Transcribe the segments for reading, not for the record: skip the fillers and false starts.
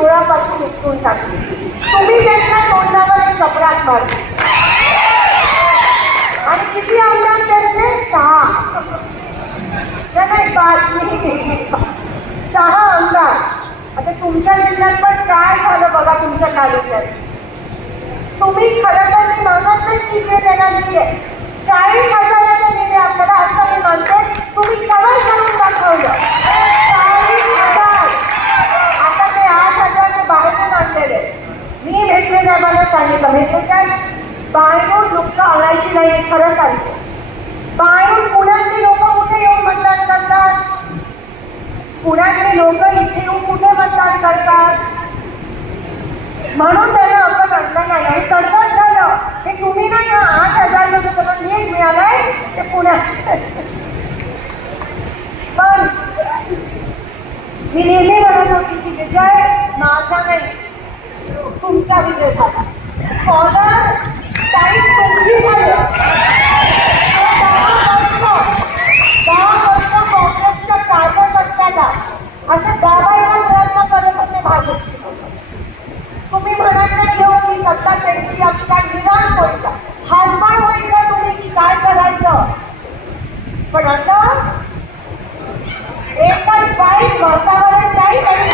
मुळापासून उपटून टाकली. तुम्ही त्यांच्या तोंडावर एक चपराक मारली. आणि किती आमदार त्यांचे? 6. नाही 6 आमदार. आता तुमच्या जिल्ह्यात पण काय झालं बघा तुमच्या तालुक्यात. तुम्ही खरं तर मी मागत नाही की इकडे त्यांना दिले 40,000चा दिले आपल्याला असं मी म्हणते. तुम्ही कवर करून दाखवलं 40,000. आता ते 8,000 बाहेरून आणलेले. मी भेटलेल्या मला सांगितलं भेटले काय बाहेरून लोक आणायची नाही. खरं सांगते बाहेरून पुण्यातली लोक कुठे येऊन मतदान करतात? पुण्यातले लोक इथे येऊन कुठे मतदान करतात? म्हणून त्याला आपण आणलं नाही. आणि तसंच झालं हे तुम्ही नाही 8,000 जो त्यांना नीट मिळालाय ते पुण्यात. पण मी नेहमी म्हणत होती की विजय माझा नाही तुमचा विजय झाला. कॉलर टाईप तुमची झाली. 10 वर्ष काँग्रेसच्या कार्यकर्त्याला असं दाबायचा प्रयत्न करत होते भाजपची लोक. तुम्ही म्हणायला घेऊ की सत्ता त्यांची आम्ही काय निराश व्हायचा हातभार व्हायचा तुम्ही की काय करायचं. पण आता एकच वाईट वातावरण टाईप आणि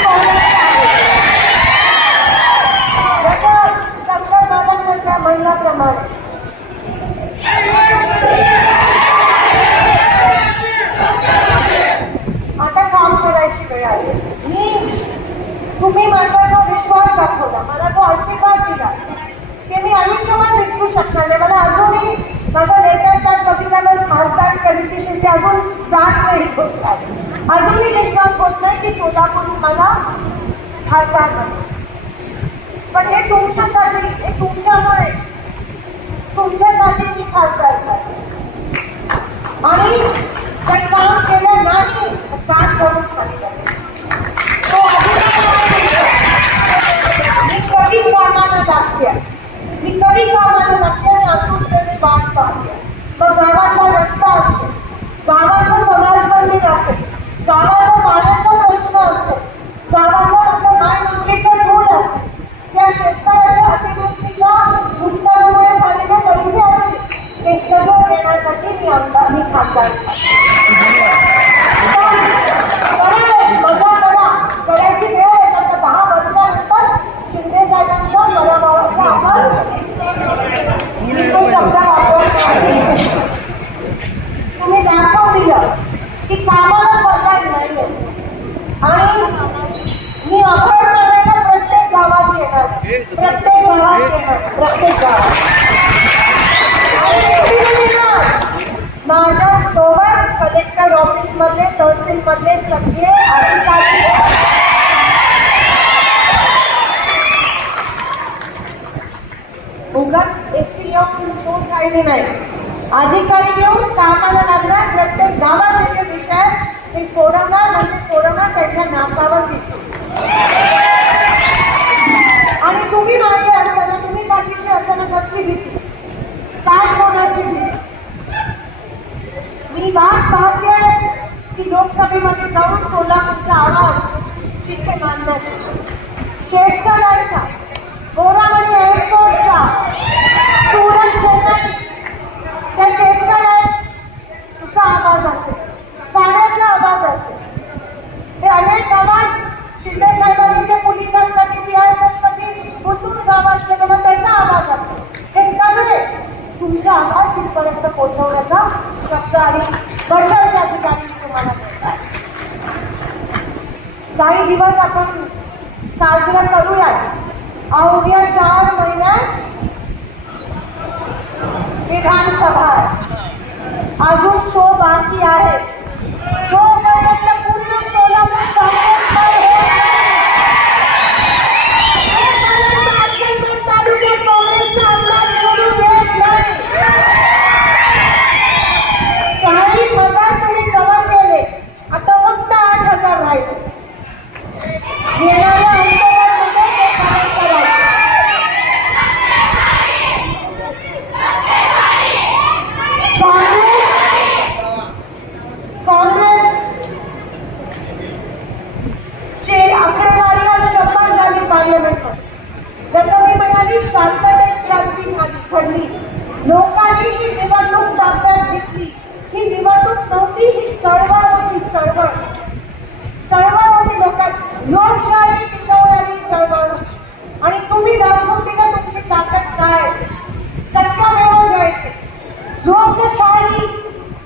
शंकर बालक म्हणल्याप्रमाणे आता काम करायची वेळ आली. तुम्ही माझा जो विश्वास दाखवला मला जो आशीर्वाद दिला ते मी आयुष्यभर विसरू शकणार नाही. मला अजूनही माझा लेटर पॅड बघितल्यावर खासदार कधी शिंदे अजून जात नाही होतात. अजूनही विश्वास होत नाही की सोलापूर मला खासदार नाही. पण हे तुमच्यासाठी हे तुमच्यामुळे तुमच्यासाठी मी खासदार झाले. आणि ते काम केलं नाही काम करून खाली बसले. मी कधी कामाला लागते आणि आतुरतेने वाट पाहते. मग गावातला रस्ता असेल गावातलं समाज मंदिर असेल गावाचा पाण्याचा प्रश्न असेल गावाचा माझ्या माय नोकरीचा ढोल असेल त्या शेतकऱ्याच्या अतिवृष्टीच्या नुकसानामुळे झालेले पैसे असतील हे सगळं देण्यासाठी मी खासदार. मजा करायची वेळ आहे. आता 10 वर्षानंतर शिंदे साहेबांच्या पराभवाचा आपण तो शब्द वापरतो. तुम्ही दाखवून दिलं की कामाला पर्याय नाहीये. आणि मी अभय करायला प्रत्येक गावात येणार प्रत्येक गावात. माझ्या सोबत कलेक्टर ऑफिस मधले तहसील मधले सगळे अधिकारी उगाच एकटी येऊन तो फायदे नाही. अधिकारी येऊन कामाला लागणार प्रत्येक गावाचे जे विषय ते सोडवणार त्यांच्या नाकावर तिथे. आणि तुम्ही मागे असताना तुम्ही पाठीशी असताना कसली भीती काय कोणाची भीती. मी वाट पाहते की लोकसभेमध्ये जाऊन सोलापूरचा आवाज तिथे मांडण्याची. शेतकऱ्यांचा बोरामणी एअरपोर्टचा सुरत चेन्नई त्या शेतकऱ्यांचा आवाज असेल पाण्याचा आवाज असेल हे अनेक आवाज शिंदे साहेबांनी जे पोलिसांसाठी सीआरपीएफसाठी कुठून गावात केले ना त्याचा आवाज असेल. हे सगळे तुमचा आवाज तिथपर्यंत पोहोचवण्याचा शब्द आणि वचन त्या ठिकाणी तुम्हाला मिळतात. काही दिवस आपण साजरा करूयात. अवघ्या 4 महिन्यात विधानसभा अजून शो बाकी आहे. जोपर्यंत पूर्ण सोलापूर तालुक्यात काँग्रेसचा आमदार निवडून येत नाही. 40,000 तुम्ही कव्हर केले आता फक्त 8,000 राहिले. येणाऱ्या अंतरामध्ये ते कव्हर करायचे. काँग्रेस तुम्ही दाखवते का तुमची ताकद काय? सत्यामेव जयते. लोकशाही,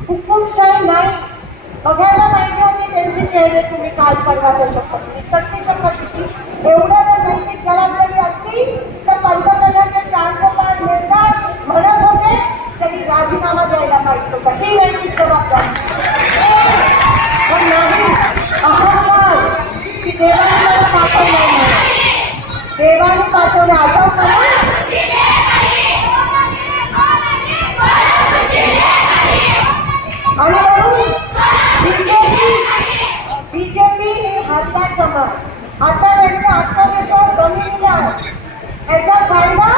हुकुमशाही नाही. बघायला पाहिजे होते त्यांचे चेहरे तुम्ही काल परवा त्या शपथविधी. कसली शपथविधी? एवढं जर नैतिक जबाबदारी असती तर पंतप्रधानांचे 400 पार मिळतात म्हणत होते तरी राजीनामा द्यायला पाहिजे होता. ती नैतिक जबाबदारी. पण नाही, अहंकार की देवाने मला पाठवलं नाही. देवाने पाठवलं आठवतं ना? आणि म्हणून बीजेपी ही हातात जमा. आता त्यांचा आत्मविश्वास जमिनीला आहे. याचा फायदा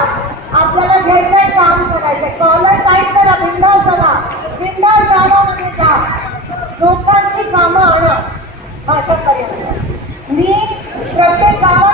आपल्याला घ्यायचा, काम करायचंय. कॉलर टाईप करा, बिंदास चला, बिंदास जागामध्ये जा, लोकांची कामं आणा. भाषापर्यंत मी प्रत्येक गावात